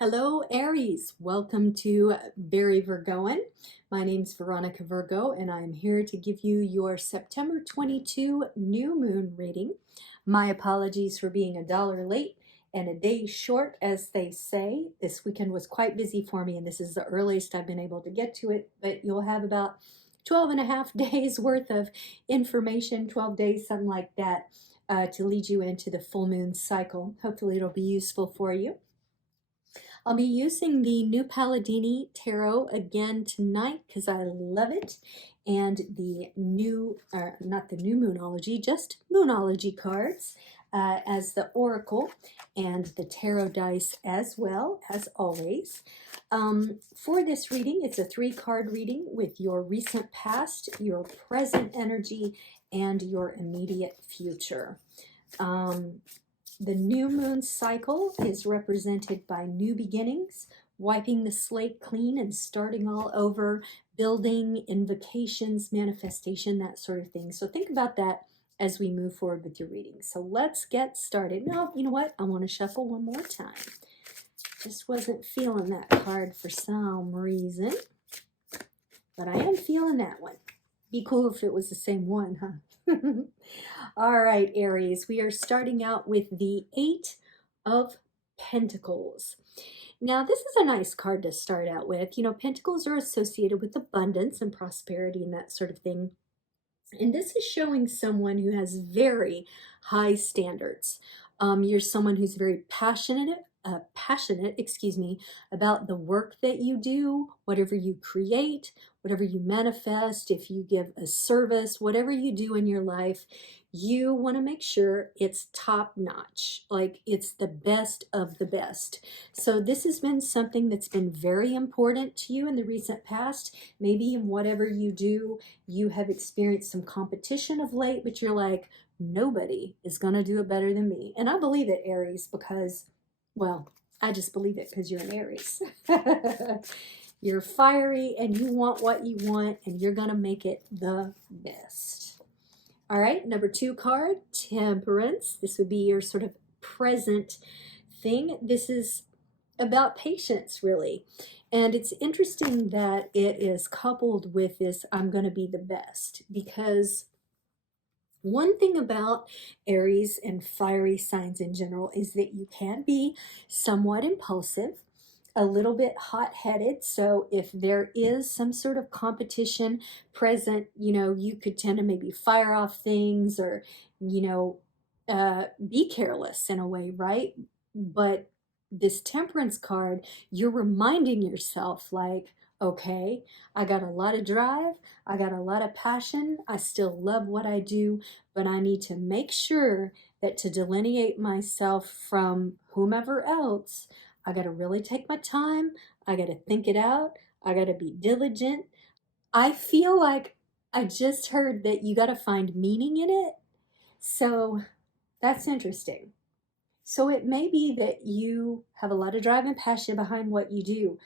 Hello, Aries. Welcome to Very Virgoan. My name's Veronica Virgo, and I'm here to give you your September 22 new moon reading. My apologies for being $1 late and a day short, as they say. This weekend was quite busy for me, and this is the earliest I've been able to get to it, but you'll have about 12 and a half days worth of information, 12 days, something like that, to lead you into the full moon cycle. Hopefully it'll be useful for you. I'll be using the New Palladini Tarot again tonight because I love it. And the new, not the new Moonology, just Moonology cards as the Oracle and the Tarot dice as well, as always. For this reading, it's a 3-card reading with your recent past, your present energy, and your immediate future. The new moon cycle is represented by new beginnings, wiping the slate clean and starting all over, building, invocations, manifestation, that sort of thing. So think about that as we move forward with your reading. So let's get started. Now, you know what? I want to shuffle one more time. Just wasn't feeling that card for some reason, but I am feeling that one. Be cool if it was the same one, huh? All right, Aries, we are starting out with the 8 of Pentacles. Now, this is a nice card to start out with. You know, Pentacles are associated with abundance and prosperity and that sort of thing. And this is showing someone who has very high standards. You're someone who's very passionate, about the work that you do, whatever you create, whatever you manifest, if you give a service, whatever you do in your life, you want to make sure it's top notch, like it's the best of the best. So this has been something that's been very important to you in the recent past. Maybe in whatever you do, you have experienced some competition of late, but you're like, nobody is going to do it better than me. And I believe it, Aries, because, well, I just believe it because you're an Aries. You're fiery and you want what you want and you're going to make it the best. All right, number 2 card, Temperance. This would be your sort of present thing. This is about patience, really. And it's interesting that it is coupled with this, I'm going to be the best, because one thing about Aries and fiery signs in general is that you can be somewhat impulsive, a little bit hot-headed. So if there is some sort of competition present, you know, you could tend to maybe fire off things or, you know, be careless in a way, right? But this Temperance card, you're reminding yourself like, okay, I got a lot of drive, I got a lot of passion, I still love what I do, but I need to make sure that to delineate myself from whomever else, I got to really take my time, I got to think it out, I got to be diligent. I feel like I just heard that you got to find meaning in it. So that's interesting. So it may be that you have a lot of drive and passion behind what you do,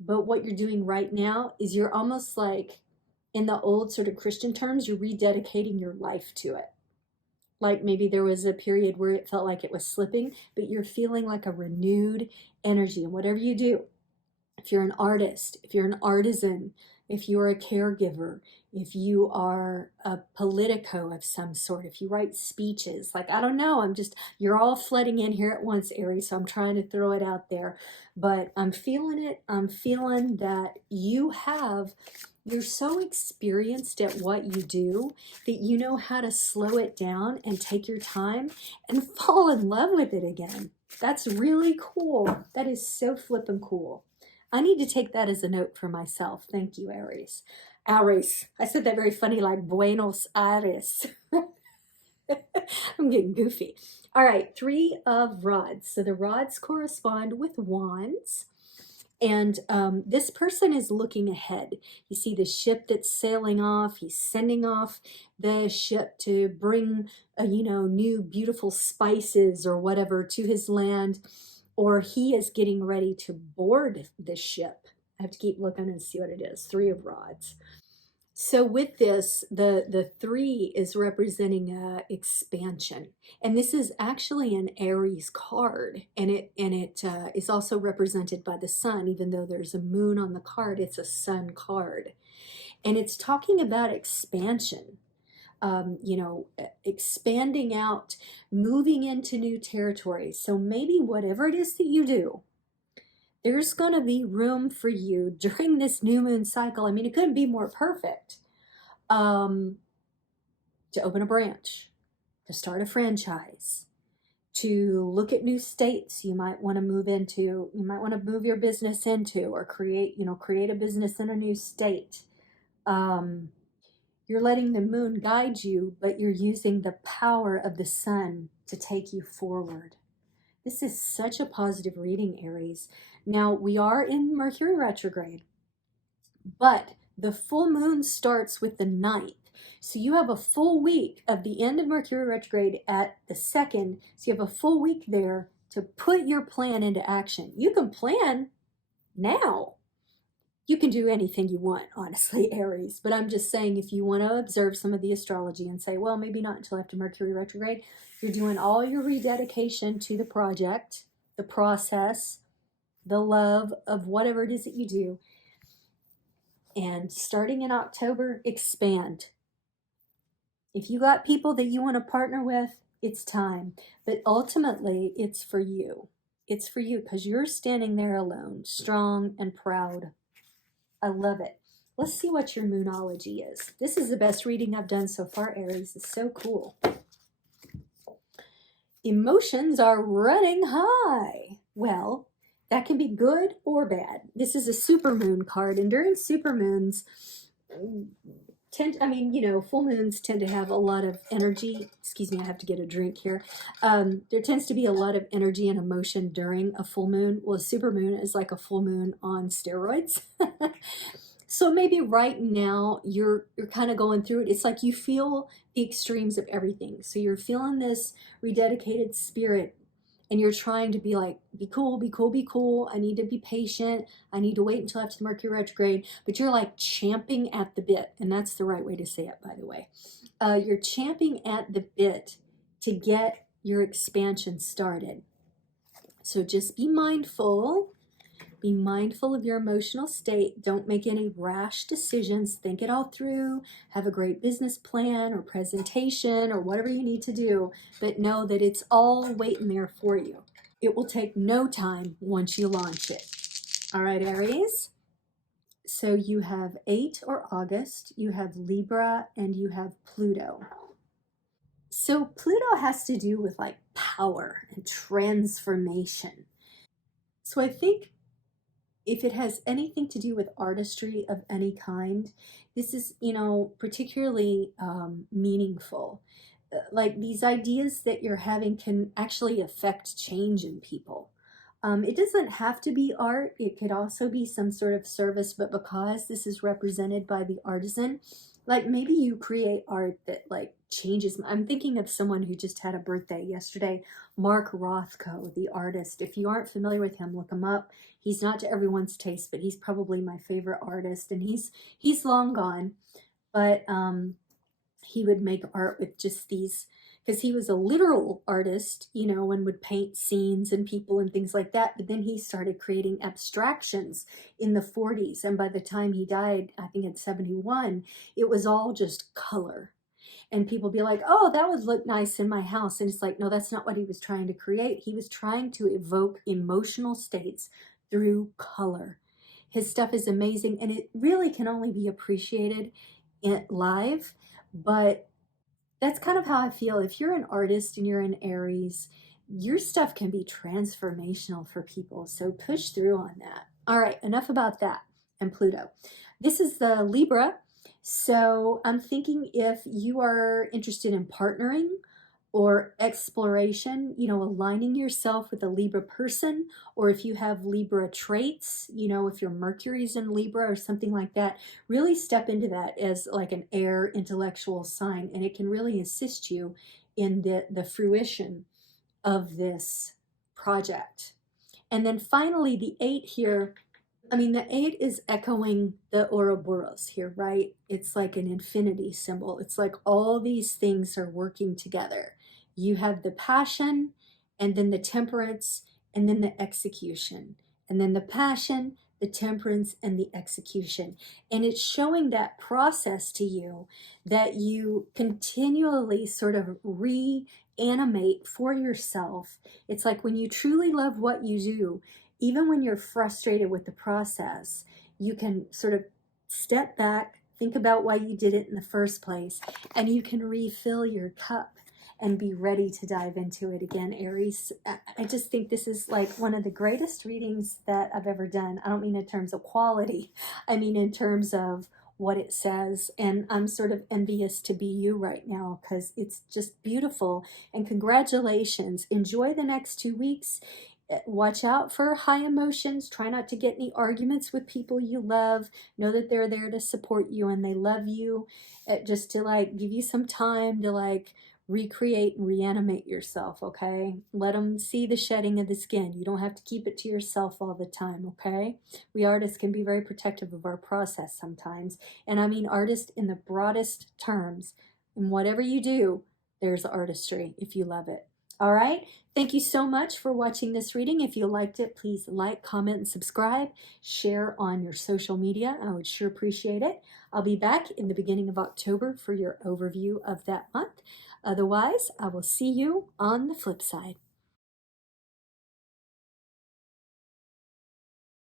but what you're doing right now is you're almost like, in the old sort of Christian terms, you're rededicating your life to it. Like maybe there was a period where it felt like it was slipping, but you're feeling like a renewed energy. And whatever you do, if you're an artist, if you're an artisan, if you're a caregiver, if you are a politico of some sort, if you write speeches, like, I don't know, you're all flooding in here at once, Aries, so I'm trying to throw it out there, but I'm feeling it. I'm feeling that you're so experienced at what you do that you know how to slow it down and take your time and fall in love with it again. That's really cool. That is so flippin' cool. I need to take that as a note for myself. Thank you, Aries. Aries. I said that very funny, like Buenos Aires. I'm getting goofy. All right, 3 of Rods. So the rods correspond with wands. And this person is looking ahead. You see the ship that's sailing off. He's sending off the ship to bring, new beautiful spices or whatever to his land. Or he is getting ready to board the ship. I have to keep looking and see what it is. 3 of Rods. So with this, the 3 is representing expansion, and this is actually an Aries card, and it is also represented by the sun. Even though there's a moon on the card, it's a sun card, and it's talking about expansion. Expanding out, moving into new territories. So maybe whatever it is that you do, there's going to be room for you during this new moon cycle. I mean, it couldn't be more perfect. To open a branch, to start a franchise, to look at new states you might want to move into, you might want to move your business into, or create a business in a new state. You're letting the moon guide you, but you're using the power of the sun to take you forward. This is such a positive reading, Aries. Now, we are in Mercury retrograde, but the full moon starts with the 9th. So you have a full week of the end of Mercury retrograde at the 2nd. So you have a full week there to put your plan into action. You can plan now. You can do anything you want, honestly, Aries. But I'm just saying, if you want to observe some of the astrology and say, well, maybe not until after Mercury retrograde, you're doing all your rededication to the project, the process, the love of whatever it is that you do. And starting in October, expand. If you got people that you want to partner with, it's time. But ultimately, it's for you. It's for you because you're standing there alone, strong and proud. I love it. Let's see what your moonology is. This is the best reading I've done so far, Aries. It's so cool. Emotions are running high. Well, that can be good or bad. This is a supermoon card, and during supermoons, full moons tend to have a lot of energy. Excuse me, I have to get a drink here. There tends to be a lot of energy and emotion during a full moon. Well, a supermoon is like a full moon on steroids. So maybe right now you're kind of going through it. It's like you feel the extremes of everything. So you're feeling this rededicated spirit, and you're trying to be like, be cool, be cool, be cool. I need to be patient. I need to wait until after the Mercury retrograde. But you're like champing at the bit. And that's the right way to say it, by the way. You're champing at the bit to get your expansion started. So just be mindful. Be mindful of your emotional state. Don't make any rash decisions. Think it all through. Have a great business plan or presentation or whatever you need to do, but know that it's all waiting there for you. It will take no time once you launch it. All right, Aries. So you have 8 or August, you have Libra, and you have Pluto. So Pluto has to do with like power and transformation. So I think if it has anything to do with artistry of any kind, this is, particularly meaningful. Like these ideas that you're having can actually affect change in people. It doesn't have to be art. It could also be some sort of service, but because this is represented by the artisan, like maybe you create art that like changes. I'm thinking of someone who just had a birthday yesterday, Mark Rothko, the artist. If you aren't familiar with him, look him up. He's not to everyone's taste, but he's probably my favorite artist, and he's long gone, but he would make art with just these, because he was a literal artist, and would paint scenes and people and things like that. But then he started creating abstractions in the 40s. And by the time he died, I think at 71, it was all just color. And people be like, oh, that would look nice in my house. And it's like, no, that's not what he was trying to create. He was trying to evoke emotional states through color. His stuff is amazing, and it really can only be appreciated live. But that's kind of how I feel. If you're an artist and you're an Aries, your stuff can be transformational for people. So push through on that. All right, enough about that and Pluto. This is the Libra. So I'm thinking if you are interested in partnering or exploration, aligning yourself with a Libra person, or if you have Libra traits, if your Mercury's in Libra or something like that, really step into that as like an air intellectual sign, and it can really assist you in the fruition of this project. And then finally, the 8 here, I mean, the 8 is echoing the Ouroboros here, right? It's like an infinity symbol. It's like all these things are working together. You have the passion, and then the temperance, and then the execution. And then the passion, the temperance, and the execution. And it's showing that process to you that you continually sort of reanimate for yourself. It's like when you truly love what you do, even when you're frustrated with the process, you can sort of step back, think about why you did it in the first place, and you can refill your cup and be ready to dive into it again, Aries. I just think this is like one of the greatest readings that I've ever done. I don't mean in terms of quality, I mean in terms of what it says. And I'm sort of envious to be you right now because it's just beautiful. And congratulations. Enjoy the next 2 weeks. Watch out for high emotions. Try not to get any arguments with people you love. Know that they're there to support you and they love you. Just to like give you some time to like recreate and reanimate yourself, okay? Let them see the shedding of the skin. You don't have to keep it to yourself all the time, okay? We artists can be very protective of our process sometimes. And I mean artist in the broadest terms. And whatever you do, there's artistry if you love it. All right? Thank you so much for watching this reading. If you liked it, please like, comment, and subscribe. Share on your social media. I would sure appreciate it. I'll be back in the beginning of October for your overview of that month. Otherwise, I will see you on the flip side.